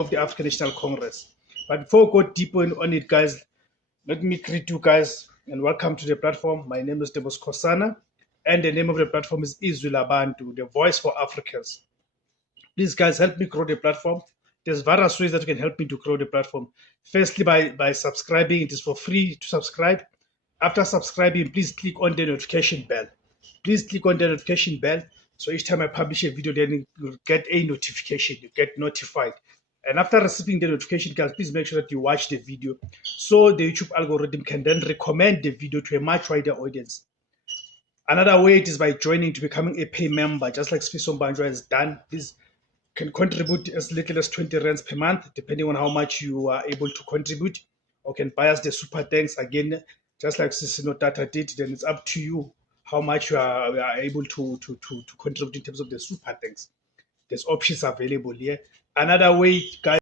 of the African National Congress. But before we go deeper on it, guys, let me greet you guys and welcome to the platform. My name is Debos Kosana, and the name of the platform is Izwi Labantu, the voice for Africans. Please, guys, help me grow the platform. There's various ways that you can help me to grow the platform. Firstly, by subscribing. It is for free to subscribe. After subscribing, please click on the notification bell. Please click on the notification bell. So each time I publish a video, then you'll get a notification. You get notified. And after receiving the notification, guys, please make sure that you watch the video so the YouTube algorithm can then recommend the video to a much wider audience. Another way it is by joining to becoming a pay member, just like Sfiso Mbanjwa has done. Please can contribute as little as 20 rands per month, depending on how much you are able to contribute, or can buy us the super thanks again, just like Sisino Tata did. Then it's up to you how much you are able to contribute in terms of the super thanks. There's options available here. Another way, guys.